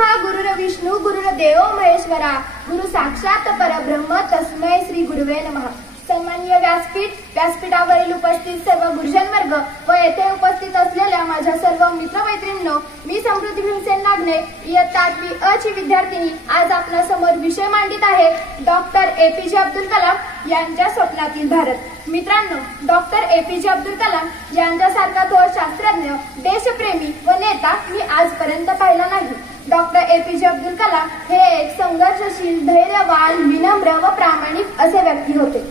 गुरुर्ब्रह्मा गुरुर्विष्णू गुरुर्देव महेश्वरा गुरु साक्षात परब्रह्म तस्मै श्री गुरुवे नमः। सन्माननीय व्यासपीठावरील उपस्थित सर्व गुरुजन वर्ग व येथे उपस्थित असलेल्या माझ्या सर्व मित्रमैत्रिणींनो, मी समृद्धी भीमसेन नागणे इयत्ता 8वी अ ची विद्यार्थिनी आज आपल्या समोर विषय मांडित आहे डॉक्टर APJ अब्दुल कलाम यांच्या स्वप्नातील भारत। मित्रांनो, डॉक्टर APJ अब्दुल कलाम यांच्यासारखा थोर शास्त्रज्ञ, देशप्रेमी व नेता मी आजपर्यंत पाहिला नाही। डॉक्टर APJ अब्दुल कलाम हे एक संघर्षशील, धैर्यवान, विनम्र व प्रामाणिक असे व्यक्ती होते।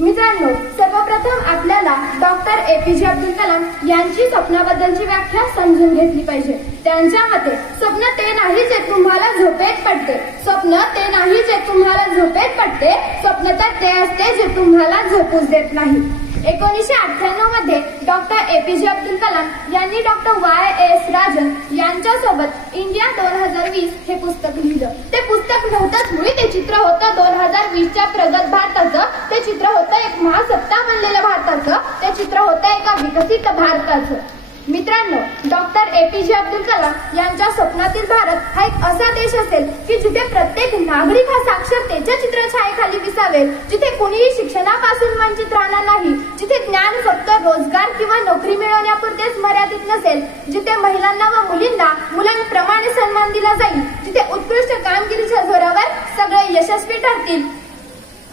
मित्रांनो, सर्वप्रथम आपल्याला डॉक्टर APJ अब्दुल कलाम यांची स्वप्नाबद्दलची व्याख्या समजून घेतली पाहिजे। त्यांच्या मते स्वप्न ते नाही जे तुम्हाला झोपेत पडते, स्वप्न ते नाही जे तुम्हाला झोपेत पडते, स्वप्न तर ते असते जे तुम्हाला झोपूच देत नाही। 1998 मध्ये डॉक्टर APJ अब्दुल कलाम यांनी डॉक्टर YS राजन यांच्यासोबत इंडिया 2020 हे पुस्तक लिहिलं। ते पुस्तक नव्हतंच मुळी, ते चित्र होतं 2020च्या प्रगत भारताचं, ते चित्र होतं एक महासत्ता बनलेल्या भारताचं, ते चित्र होतं एका विकसित भारताचं। मित्रांनो, डॉक्टर APJ अब्दुल कलाम यांच्या स्वप्नातील भारत हा एक असा देश असेल की जिथे प्रत्येक नागरिक हा साक्षरतेच्या चित्रछायेखाली विसावेल, जिथे कोणीही शिक्षणापासून वंचित राहणार नाही, जिथे ज्ञान फक्त रोजगार किंवा नोकरी मिळवण्यापुरतेच मर्यादित नसेल, जिथे महिलांना व मुलींना मुलांप्रमाणे सन्मान दिला जाईल, जिथे उत्कृष्ट कामगिरीच्या जोरावर सगळे यशस्वी ठरतील,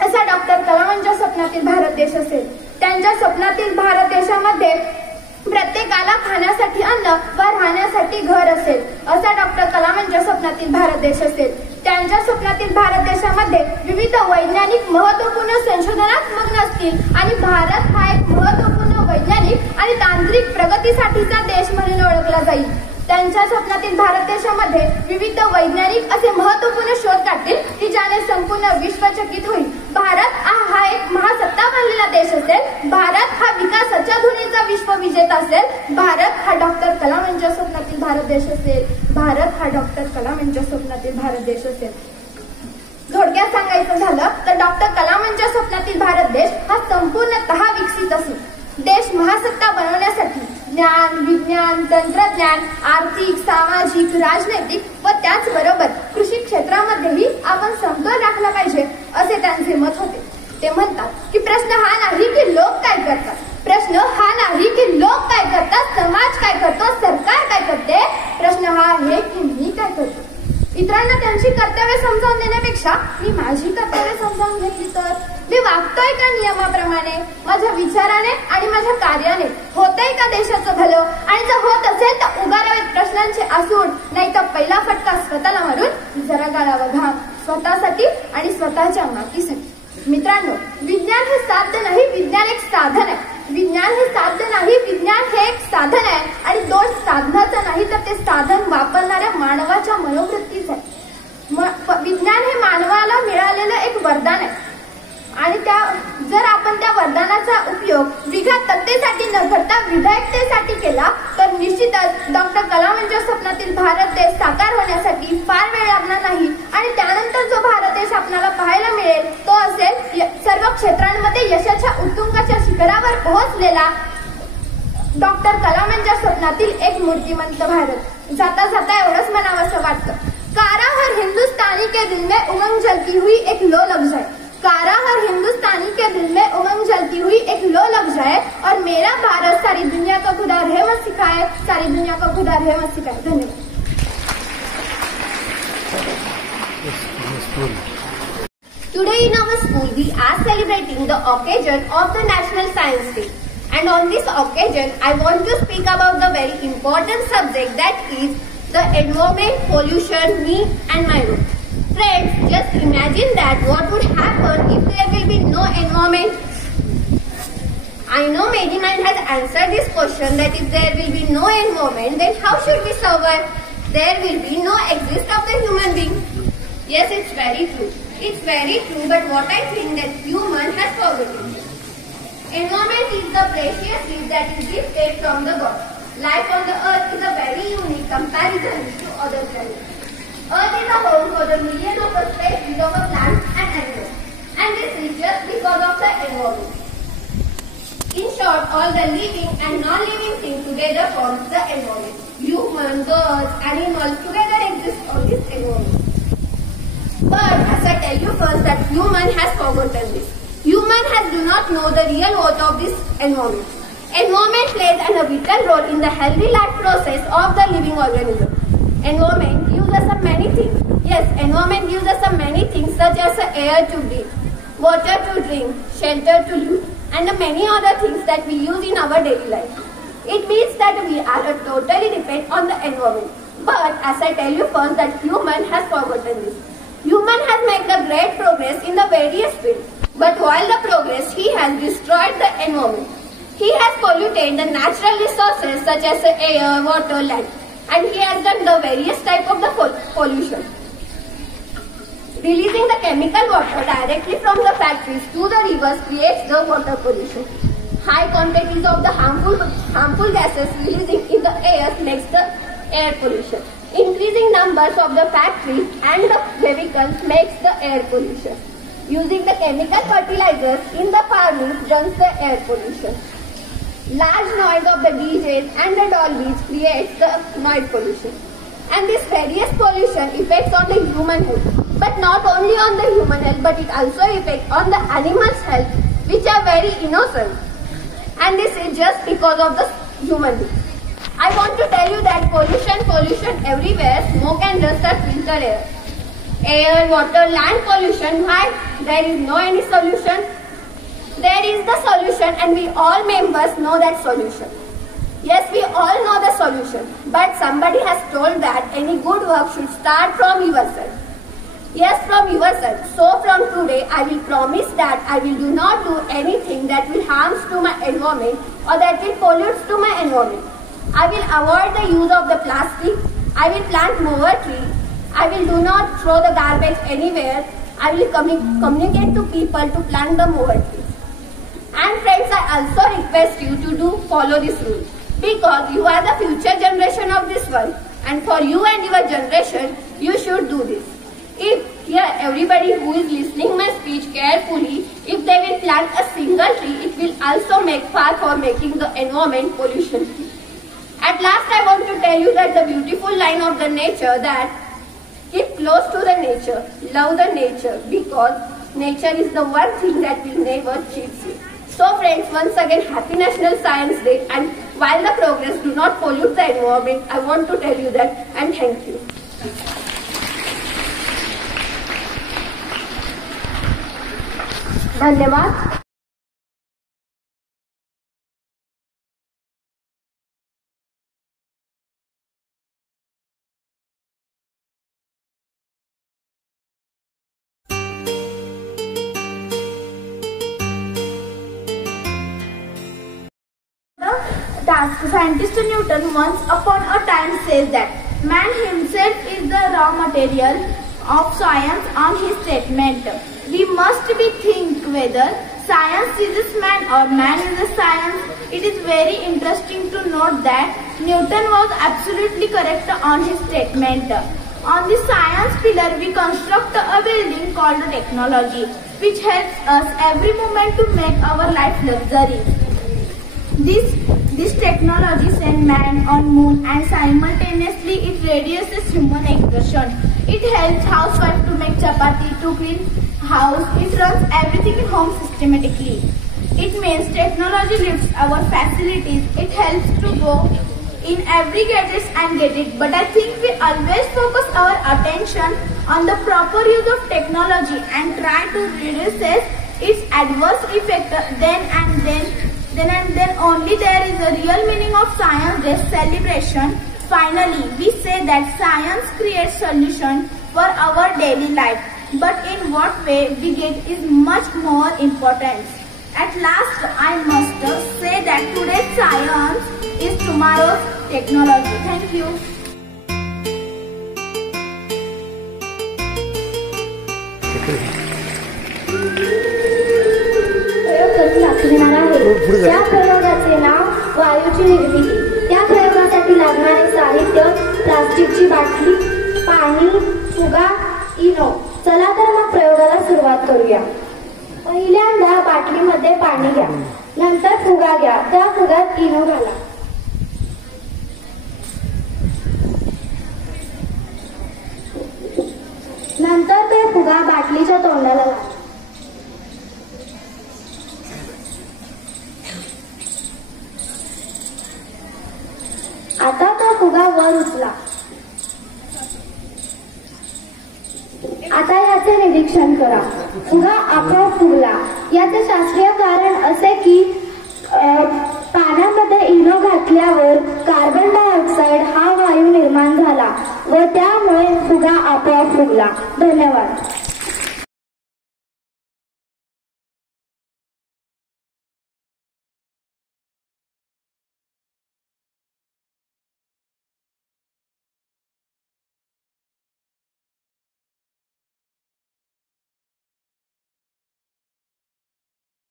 असा डॉक्टर कलामांच्या स्वप्नातील भारत देश असेल। त्यांच्या स्वप्नातील भारत देशामध्ये प्रत्येकाला खाण्यासाठी अन्न व राहण्यासाठी घर असेल, असा डॉक्टर कलामांच्या स्वप्नातील भारत देश असेल। त्यांच्या स्वप्नातील भारत देशामध्ये विविध वैज्ञानिक महत्वपूर्ण संशोधनात मग्न असतील आणि भारत हा एक महत्वपूर्ण वैज्ञानिक आणि तांत्रिक प्रगतीसाठीचा देश म्हणून ओळखला जाईल। त्यांच्या स्वप्नातील भारत देशामध्ये विविध वैज्ञानिक असे महत्वपूर्ण शोध काढतील की ज्याने संपूर्ण विश्व चकित होईल। भारत हा एक महासत्ता बनलेला देश असेल, भारत हा विकासाच्या धुनीचा विश्व विजेता असेल, भारत हा डॉक्टर कलाम यांच्या स्वप्नातील भारत देश असेल, भारत हा डॉक्टर कलाम यांच्या स्वप्नातील भारत देश असेल। थोडक्यात सांगायचं झालं तर डॉक्टर कलाम यांच्या स्वप्नातील भारत देश हा संपूर्णतः विकसित असून देश महासत्ता बनवण्यासाठी ज्ञान, विज्ञान, तंत्रज्ञान, आर्थिक, सामाजिक, राजनैतिक व त्याचबरोबर कृषी क्षेत्रामध्येही आपण समतोल राखला पाहिजे असे त्यांचे मत होते। ते म्हणतात की प्रश्न हा नाही की लोक काय करतात, प्रश्न हा नाही की लोक काय करतात, समाज काय करतो, सरकार काय करते, प्रश्न हा आहे की मी काय करतो। इतरांना त्यांची कर्तव्य समजावून देण्यापेक्षा मी माझी कर्तव्य समजावून घेतली तर मी वागतोय का नियमाप्रमाणे, माझ्या विचाराने आणि माझ्या कार्याने होतंय का देशाचं भलं, आणि जर होत असेल तर उगारावेत प्रश्नांचे आसूड, नाही तर पहिला फटका स्वतःला मारून जरा गाळावा घाम स्वतःसाठी आणि स्वतःच्या मातीसाठी। मित्रांनो, विज्ञान हे साध्य नाही, विज्ञान एक साधन आहे। विज्ञान हे साध्य नाही, विज्ञान हे एक साधन आहे आणि दोष साधनाचा नाही तर ते साधन वापरणाऱ्या मानवाच्या मनोवृत्तीच आहे। विज्ञान हे मानवाला मिळालेलं एक वरदान आहे आणि जर आपण त्या वरदानाचा उपयोग विघातकतेसाठी न करता विधायकतेसाठी केला तर निश्चितच डॉक्टर कलाम यांच्या स्वप्नातील भारत देश साकार होण्यासाठी फार वेळ लागणार नाही आणि त्यानंतर जो भारत देश आपल्याला पाहायला मिळेल तो असेल सर्व क्षेत्रांमध्ये यशाच्या उत्तुंगाच्या शिखरावर पोहोचलेला डॉक्टर कलाम यांच्या स्वप्नातील एक मूर्तिमंत भारत। जाता जाता एवढंच म्हणावंसं वाटतं, कारा हर हिंदुस्तानी के दिल में उमंग जलती हुई एक लो लग जाए, कारा हर हिंदुस्तानी के दिल में उमंग जलती हुई एक लो लग जाए और मेरा भारत सारी दुनिया का खुदा रहमत सिखाए, सारी दुनिया का खुदा रहमत सिखाए। धन्यवाद। Today in our school we are celebrating the occasion of the National Science Day, and on this occasion I want to speak about the very important subject that is the environment, pollution, me and my room. Friends, just imagine that what would happen if there will be no environment. I know many mind has answered this question that if there will be no environment then how should we survive? There will be no exist of the human being. Yes, it's very true. It's very true, but what I think that human has forgotten. Environment is the precious gift that is gifted from the God. Life on the earth is a very unique comparison to other planets. Earth is a home for the millions of species of plants and animals, and this is just because of the environment. In short, all the living and non-living things together forms the environment. Humans, birds, animals together exist on this environment. But as I tell you first that human has forgotten this. Human do not know the real worth of this environment. Environment plays a vital role in the healthy life process of the living organism. Environment gives us many things. Yes, environment gives us many things such as air to breathe, water to drink, shelter to live, and many other things that we use in our daily life. It means that we are totally dependent on the environment. But as I tell you first that human has forgotten this. Human has made the great progress in the various fields. But while the progress, he has destroyed the environment. He has polluted the natural resources such as air, water, land. And he has done the various type of the pollution. Releasing the chemical water directly from the factories to the rivers creates the water pollution. High quantities of the harmful gases releasing in the air makes the air pollution. Increasing numbers of the factories and the vehicles makes the air pollution. Using the chemical fertilizers in the farming runs the air pollution. Large noise of the DJs and the dolbies creates the noise pollution. And this various pollution affects on the human health. But not only on the human health, but it also affects on the animals' health, which are very innocent. And this is just because of the human being. I want to tell you that pollution everywhere, smoke and dust are filtered air. Air, water, land pollution, why? There is no any solution. There is the solution and we all members know that solution. Yes, we all know the solution. But somebody has told that any good work should start from yourself. Yes, from yourself. So from today, I will promise that I will do not do anything that will harm to my environment or that will pollute to my environment. I will avoid the use of the plastic. I will plant more trees. I will do not throw the garbage anywhere. I will communicate to people to plant the more trees. And friends, I also request you to follow this rule because you are the future generation of this world. And for you and your generation, you should do this. If here everybody who is listening my speech carefully, if they will plant a single tree, it will also make far for making the environment pollution free. At last, I want to tell you that the beautiful line of the nature that keep close to the nature, love the nature because nature is the one thing that will never cheat you. So friends, once again, happy National Science Day, and while the progress do not pollute the environment, I want to tell you that and thank you. धन्यवाद. Scientist Newton once upon a time says that man himself is the raw material of science on his statement. We must be think whether science is man or man is a science. It is very interesting to note that Newton was absolutely correct on his statement. On the science pillar, we construct a building called technology, which helps us every moment to make our life luxury. This technology sends man on moon and simultaneously it reduces human exertion. It helps housewife to make chapati, to clean house. It runs everything in home systematically. It means technology lifts our facilities. It helps to go in every gadget and gadget. But I think we always focus our attention on the proper use of technology and try to reduce its adverse effect. Then only there is a real meaning of Science Day celebration. Finally, we say that science creates solution for our daily life. But in what way we get is much more important. At last, I must say that today's science is tomorrow's technology. Thank you. त्या प्रयोगाचे नाव वायूची निर्मिती. त्या प्रयोगासाठी लागणारे साहित्य प्लास्टिकची बाटली, पाणी, फुगा, इनो. चला तर मग प्रयोगाला सुरुवात करूया. पहिल्यांदा बाटलीमध्ये पाणी घ्या, नंतर फुगा घ्या, त्या फुग्यात इनो घाला. नंतर तो फुगा बाटलीच्या तोंडाला लागला. आता तो फुगा वर उचला. आता याचे निरीक्षण करा. फुगा आपोआप फुगला. याचे शास्त्रीय कारण असे की पाण्यामध्ये इनो घातल्यावर कार्बन डायऑक्साईड हा वायू निर्माण झाला व त्यामुळे फुगा आपोआप फुगला. धन्यवाद.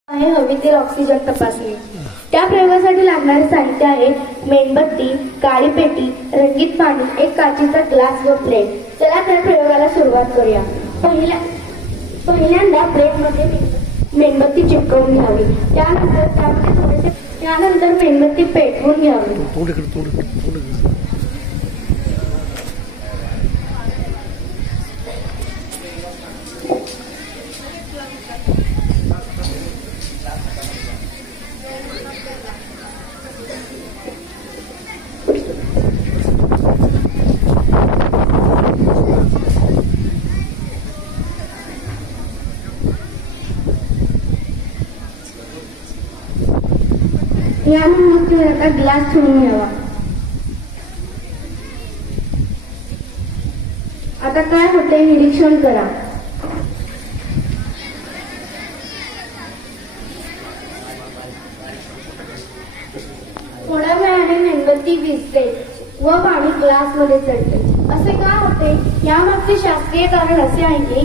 आहे हवेतील ऑक्सिजन तपासणी. त्या प्रयोगासाठी लागणारे साहित्य आहे मेणबत्ती, काळी पेटी, रंगीत पाणी, एक काचेचा ग्लास व प्लेट. चला त्या प्रयोगाला सुरुवात करूया. पहिल्यांदा प्लेटमध्ये मेणबत्ती चिपकवून घ्यावी. त्यानंतर मेणबत्ती पेटवून घ्यावी. यानंतर आता ग्लास ठेवून घ्यावा. आता काय होते निरीक्षण करा. थोड्या वेळाने मेणबत्ती विझते व पाणी ग्लासमध्ये चढते. असे का होते? यामागचे शास्त्रीय कारण असे आहे की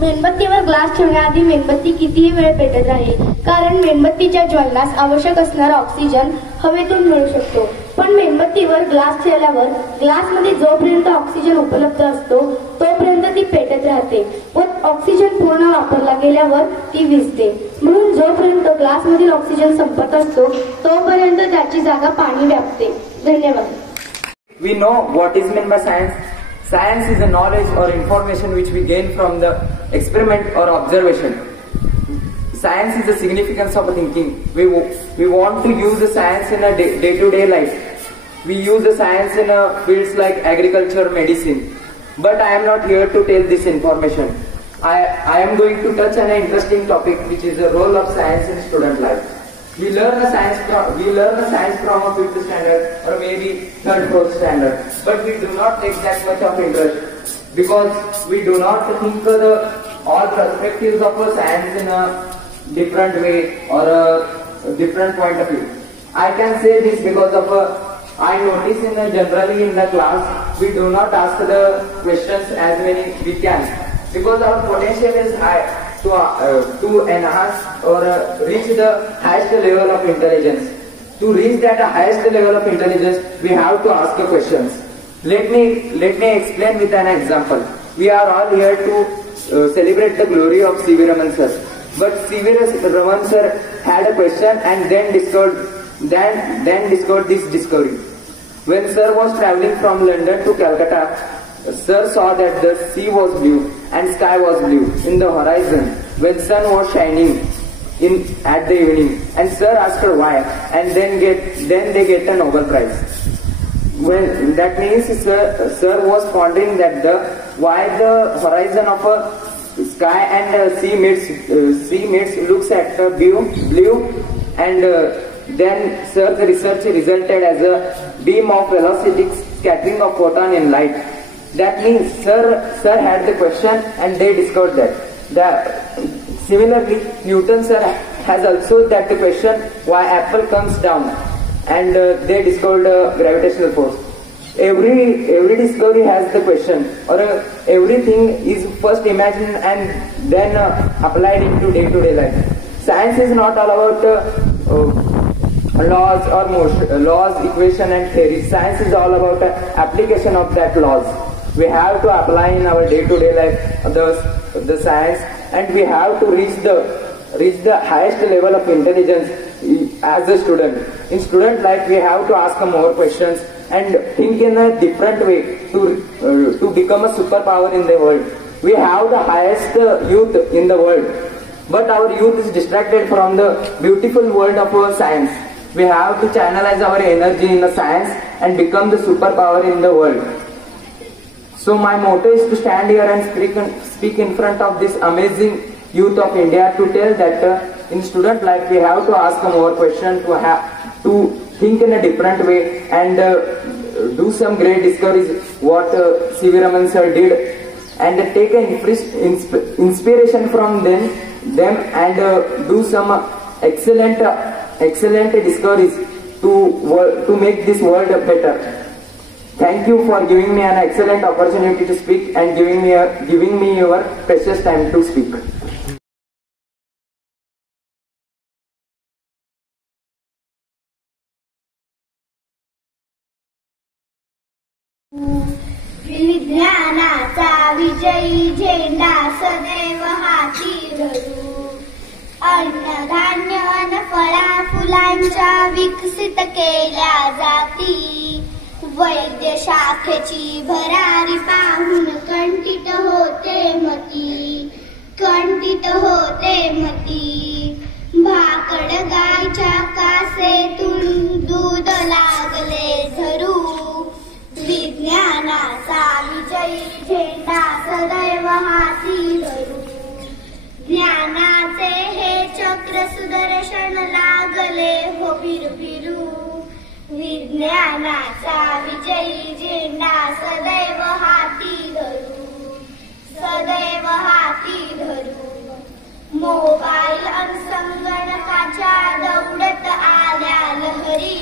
मेणबत्तीवर ग्लास ठेवण्याआधी मेणबत्ती कितीही वेळ पेटत राहील, कारण मेणबत्तीच्या ज्वलनास आवश्यक असणारा ऑक्सिजन हवेतून मिळू शकतो. पण मेणबत्तीवर ग्लास ठेवल्यावर ग्लासमध्ये जोपर्यंत ऑक्सिजन उपलब्ध असतो तोपर्यंत ती पेटत राहते व ऑक्सिजन पूर्ण वापरला गेल्यावर ती विझते. म्हणून जोपर्यंत ग्लासमधील ऑक्सिजन संपत असतो तोपर्यंत त्याची जागा पाणी व्यापते. धन्यवाद. We know what is meant by science. Science is a knowledge or information which we gain from the experiment or observation. Science is the significance of thinking. We want to use the science in a day-to-day life. We use the science in fields like agriculture, medicine. But I am not here to tell this information. I am going to touch on an interesting topic, which is the role of science in student life. We learn the science from a 5th standard or maybe 3rd, 4th standard, but we do not take that much of interest because we do not think all perspectives of science in a different way or a different point of view. I can say this because of I notice generally in the class we do not ask the questions as many we can because our potential is high to enhance or reach the highest level of intelligence. To reach that highest level of intelligence, we have to ask the questions. Let me explain with an example. We are all here to celebrate the glory of C.V. Raman sir. But C.V. Raman sir had a question and then discovered this discovery. When sir was traveling from London to Calcutta, sir saw that the sea was blue and sky was blue in the horizon when sun was shining at the evening. And sir asked her why, and then they get a Nobel Prize. When that means sir was pondering that why the horizon of a sky and sea meets looks at blue and then sir's research resulted as a beam of velocity scattering of photon in light. That means sir had the question and they discovered that. Similarly, Newton sir has also that the question why apple comes down, and they discovered gravitational force. Every discovery has the question, or everything is first imagined and then applied into day-to-day life. Science is not all about laws or laws, equation and theories. Science is all about application of that laws. We have to apply in our day-to-day life the science, and we have to reach the highest level of intelligence as a student. In student life, we have to ask more questions and think in a different way to become a superpower in the world. We have the highest youth in the world, but our youth is distracted from the beautiful world of science. We have to channelize our energy in the science and become the superpower in the world. So my motto is to stand here and speak in front of this amazing youth of India to tell that in student life we have to ask more questions, to think in a different way and do some great discoveries what C.V. Raman sir did, and take an inspiration from them and do some excellent discoveries to make this world better. Thank you for giving me an excellent opportunity to speak and giving me your precious time to speak. विज्ञानाचा विजयी झेंडा सदैव हाती धरू, अन्नधान्य अन फळा फुलांच्या विकसित केल्या जाती, वैद्य शाखेची भरारी पाहून कंटित होते मती, भाकड गायच्या कासेतून दूध लागले झरू, विज्ञानाचा विजयी झेंडा सदैव हाती धरू, ज्ञानाचे हे चक्र सुदर्शन लागले हो फिरू, विज्ञानाचा विजयी झेंडा सदैव हाती धरू, मोबाईल आणि संगणकाच्या दौडत आल्या लहरी,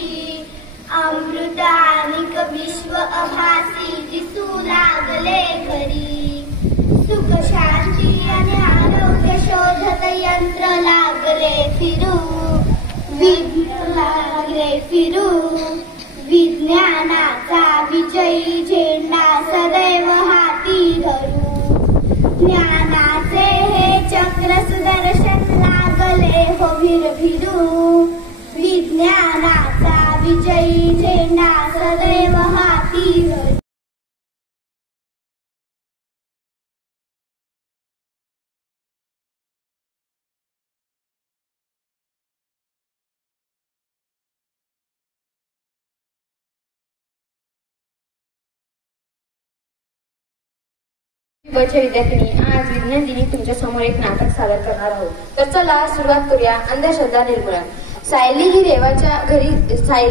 अमृत आणि विश्व आभासी दिसू लागले घरी, सुख शांती आणि आरोग्य शोधत यंत्र लागले फिरू, विज्ञानाचा विजयी झेंडा सदैव हाती धरू, ज्ञानाचे हे चक्र सुदर्शन लागले हो फिरू, विज्ञानाचा विजयी झेंडा सदैव हाती धरू. विद्यार्थिनी, आज विज्ञान दिनी तुमच्या समोर एक नाटक सादर करणार आहोत. तर चला सुरुवात करूया. अंधश्रद्धा निर्मूलन. सायली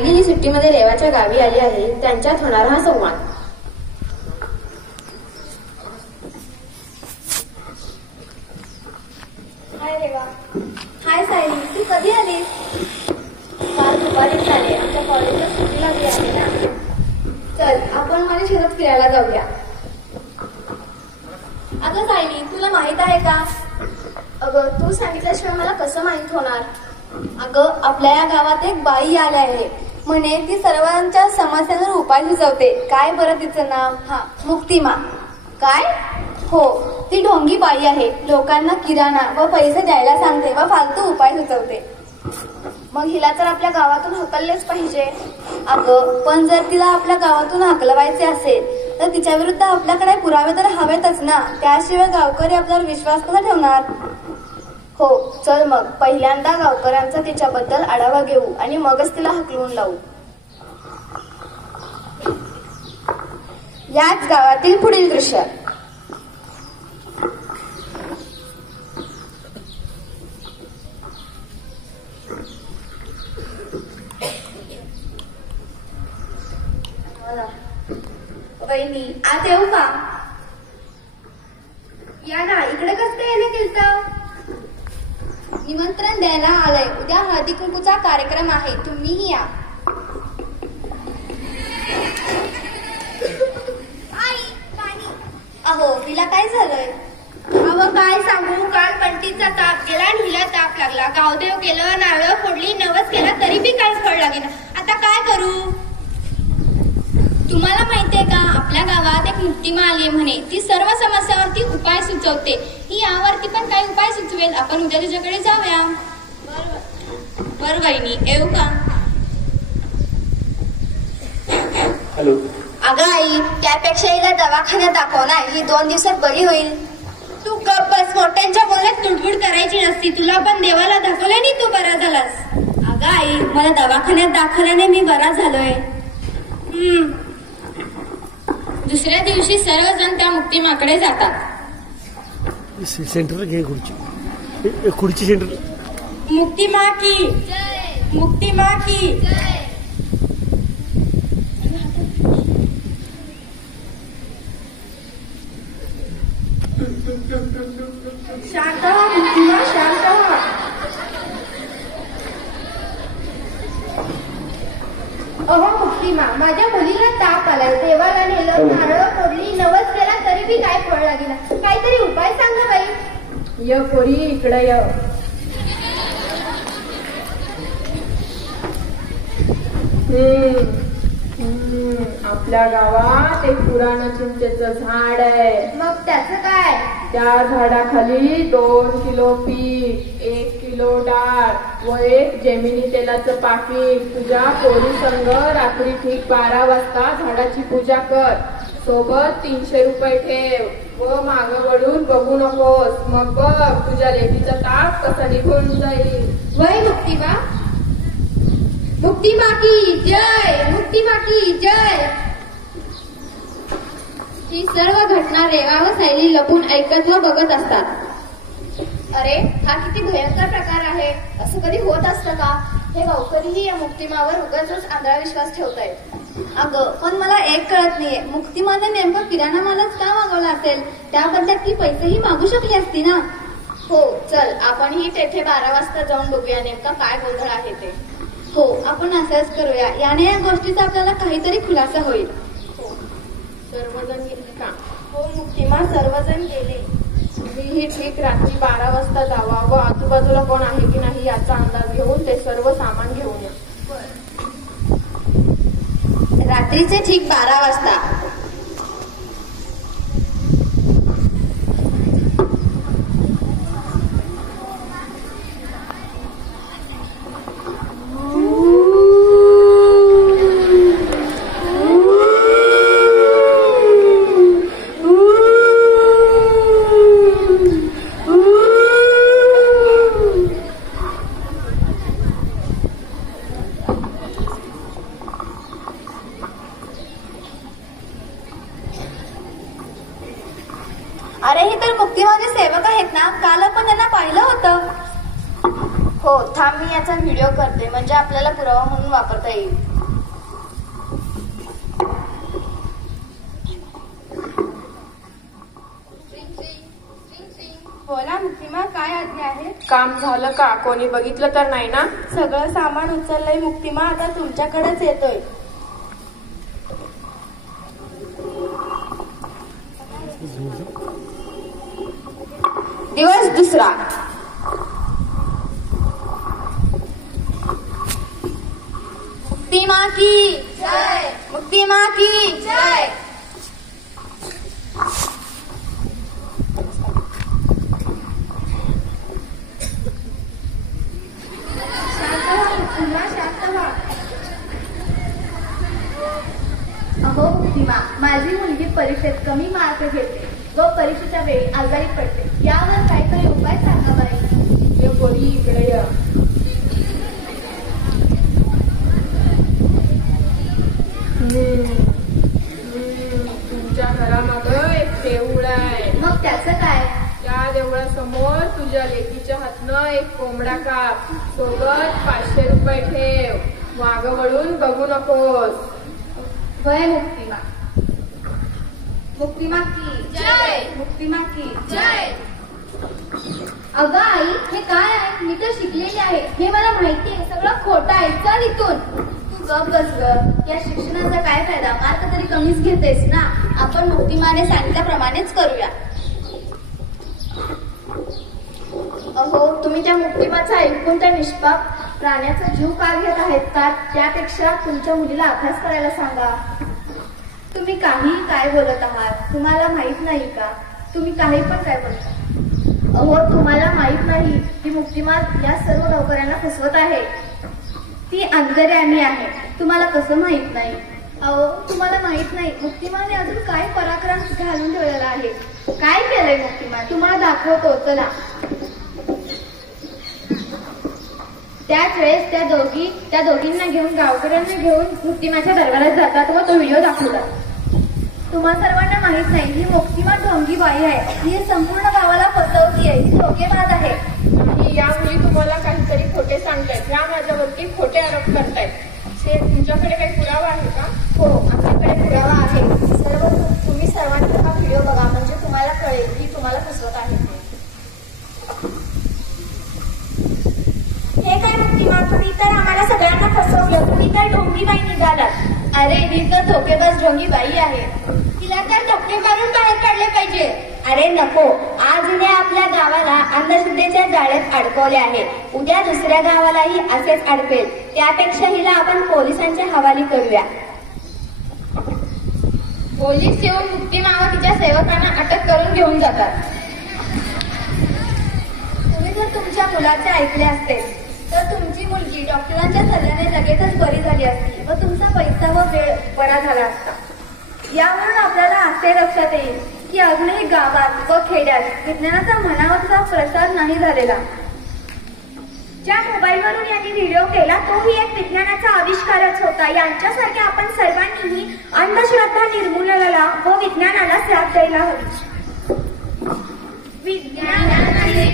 ही सुट्टीमध्ये रेवाच्या गावी आली आहे. त्यांच्यात होणारा हा संवाद. हाय रेवा. हाय सायली, तू कधी आलीस? काल दुपारीच आले. आमच्या कॉलेजला सुट्टी लागली आहे ना. चल आपण माझ्या शेतात फिरायला जाऊया. अगं सायली, तुला माहित आहे का? अगं तू सांगितल्याशिवाय मला कसं माहित होणार? अगं आपल्या या गावात एक बाई आली आहे म्हणे. ती सर्वांच्या समस्यांवर उपाय सुचवते. काय बरं तिचं नाव? मुक्तिमा. काय? हो, ती ढोंगी बाई आहे. लोकांना किराणा व पैसे द्यायला सांगते व फालतू उपाय सुचवते. मग हिला तर आपल्या गावातून हकललेच पाहिजे. अगं पण जर तिला आपल्या गावातून हकलवायचे असेल तर तिच्या विरुद्ध आपल्याकडे पुरावे तर हवेतच ना. त्याशिवाय गावकरी आपल्यावर विश्वास कसा ठेवणार? हो, चल मग पहिल्यांदा गावकऱ्यांचा तिच्याबद्दल आढावा घेऊ आणि मगच तिला हकलून लावू. याच गावातील पुढील दृश्य. वहिनी, आज येऊ का? या ना, इकडे कसं काय येणे केलं? निमंत्रण द्यायला आलंय. उद्या हळदी कुंकूचा कार्यक्रम आहे, तुम्हीही या. अहो, हिला काय झालंय? अहो काय सांगू, काल कंटीचा ताप गेला आणि हिला ताप लागला. गावदेव केलं, नारळ फोडली, नवस केला, तरी बी काहीच फळ लागेना. आता काय करू? तुम्हाला माहितीये का, आपल्या गावात एक मुक्तिमा आली म्हणे. ती सर्व समस्यावरती उपाय सुचवते. ही यावरती पण काही उपाय सुचवेल. आपण उद्या तिच्याकडे जाऊया. बरं वहिनी, येऊ का? हॅलो. अगं आई, त्यापेक्षा हिला दवाखान्यात दाखव ना. ही 2 दिवसात बरी होईल. तू गप्प बस. मोठ्यांच्या बोलण्यात तुडबुड करायची नसती. तुला पण देवाला दाखवलं नाही तू बरा झालास. अगं आई, मला दवाखान्यात दाखवल्याने मी बरा झालोय. दुसऱ्या दिवशी सर्वजण त्या मुक्तिमाकडे जातात. सेंटर घे खुर्ची. खुर्ची सेंटर. मुक्तिमा की मुक्तिमा की. शांत व्हा मुक्तिमा, शांत व्हा. अहो मुक्तिमा, माझ्या मुलीला ताप आलाय. देवाला नेलं, नारळ फोडली, नवस केला तरी बी काय फळ लागेना. काहीतरी उपाय सांगा बाई. य पोरी इकडे य. आपल्या गावात एक पुराण चिंचेचं झाड आहे. मग त्याचं काय? त्या झाडाखाली 2 किलो पीठ, 1 किलो डाळ व 1 जेमिनी तेलाचं पाकिट. तुझ्या पोरी संग रात्री ठीक 12 वाजता झाडाची पूजा कर. सोबत 300 रुपये ठेव व माग वळून बघू नकोस. मग बघ तुझ्या लेकीचा ताप कसा निघून जाईल. वय मुक्तिमा. मुक्तिमा की जय, मुक्तिमा की जय. ही सर्व घटना रेवा व सायली लपून ऐकत व बघत असतात. अरे हा किती भयंकर प्रकार आहे. असं कधी होत असतं का? हे गावकरीही या मुक्तिमावर उगाचच आंधळा विश्वास ठेवतायत. अगं पण मला एक कळत नाहीये, मुक्तिमाने नेमकं किराणा मालच का मागवला असेल? त्याबद्दल ती पैसेही मागू शकली असती ना. हो चल, आपणही तेथे 12 वाजता जाऊन बघूया नेमका काय गोंधळ आहे ते. हो, आपण असंच करूया. याने या गोष्टीचा आपल्याला काहीतरी खुलासा होईल. सर्वजण गेले का? हो मुक्तिमा, सर्वजण गेले. तुम्हीही ठीक रात्री 12 वाजता जावा व आजूबाजूला कोण आहे की नाही याचा अंदाज घेऊन ते सर्व सामान घेऊन या. रात्रीचे ठीक 12 वाजता. अरे हे तर मुक्तिमाचे सेवक आहेत ना? काल आपण त्यांना पाहिलं होतं. हो थांब, मी याचा व्हिडिओ करते म्हणजे आपल्याला पुरावा म्हणून वापरता येईल. बोला मुक्तिमा, काय आज्ञा आहे? काम झालं का? कोणी बघितलं तर नाही ना? सगळं सामान उचललंय मुक्तिमा, आता तुमच्याकडेच येतोय. दिवस दुसरा. मुक्तिमा की जय, मुक्तिमा की जय. अहो मुक्तिमा, माझी मुलगी परीक्षेत कमी मार्क घेते व परीक्षेच्या वेळी आजारी पडते. यावर काहीतरी उपाय सांगा बाई. ये पोरी इकडे ये. तुमच्या घरामागं एक देऊळ आहे. मग त्याचं काय? त्या देवळासमोर तुझ्या लेकीच्या हातनं एक कोंबडा काप. सोबत 500 रुपये ठेव. माग वळून बघू नकोस. वय मुक्तिमा. मुक्तिमा की जय, मुक्तिमा की जय. अगं आई, हे काय आहे? मी तर शिकलेली आहे, हे मला माहिती आहे. सगळं खोटं आहे. चल इथून. तू गप बस ग. या शिक्षणाचा काय फायदा? मार्क तरी कमीच घेतेस ना. आपण मुक्तिमाने सांगितल्याप्रमाणेच करूया. अहो तुम्ही त्या मुक्तिमाचा ऐकून त्या निष्पाप प्राण्याचा जीव का घेत आहेत का? त्यापेक्षा तुमच्या मुलीला अभ्यास करायला सांगा. तुम्ही काही काय बोलत आहात? तुम्हाला माहित नाही का? तुम्ही काही पण काय बोलता? अहो तुम्हाला माहित नाही की मुक्तिमा या सर्व गावकऱ्यांना फसवत आहे. ती अंतर्यामी आहे. तुम्हाला कसं माहित नाही? अहो तुम्हाला माहित नाही मुक्तिमाने अजून काय पराक्रम घालून ठेवलेला आहे. काय केलंय मुक्तिमान तुम्हाला दाखवतो चला. त्याच वेळेस त्या दोघींना घेऊन गावकऱ्यांना घेऊन मुक्तिमाच्या दरबारात जातात व तो व्हिडिओ दाखवतात. तुम्हा सर्वांना माहित नाही ही मुक्तिमा ढोंगी बाई आहे. ही संपूर्ण गावाला फसवती आहे. ही धोकेबाज आहे. आणि या मुली तुम्हाला काहीतरी खोटे सांगतायत. ह्या माझ्यावरती खोटे आरोप करतायत. तुमच्याकडे काही पुरावा आहे का? हो आमच्याकडे पुरावा आहे. तुम्ही सर्वांनी हा व्हिडिओ बघा म्हणजे तुम्हाला कळेल की तुम्हाला फसवत आहे. हे काय मुक्तिमा, तुम्ही तर आम्हाला सगळ्यांना फसवलं. तुम्ही तर ढोंगी बाई निघालात. अरे ही तर धोकेबाज ढोंगी बाई आहे. तिला तर धक्के मारून बाहेर काढले पाहिजे. अरे नको, आज हिने आपल्या गावाला अंधश्रद्धेच्या जाळ्यात अडकवले आहे. उद्या दुसऱ्या गावालाही असेच अडकेल. त्यापेक्षा हिला आपण पोलिसांच्या हवाली करूया. पोलीस येऊन मुक्तिमा व तिच्या सेवकांना अटक करून घेऊन जातात. तुम्ही जर तुमच्या मुलाचे ऐकले असते तर तुमची मुलगी डॉक्टरांच्या सल्ल्याने लगेचच बरी झाली असती व तुमचा पैसा व वेळ बरा झाला असता. यावरून आपल्याला असे लक्षात येईल की अजूनही गावात व खेड्यात विज्ञानाचा म्हणावा तसा प्रसार नाही झालेला. ज्या मोबाईलवरून यांनी व्हिडिओ केला तोही एक विज्ञानाचा आविष्कारच होता. यांच्यासारख्या आपण सर्वांनीही अंधश्रद्धा निर्मूलनाला व विज्ञानाला साथ द्यायला हवी. विज्ञानाची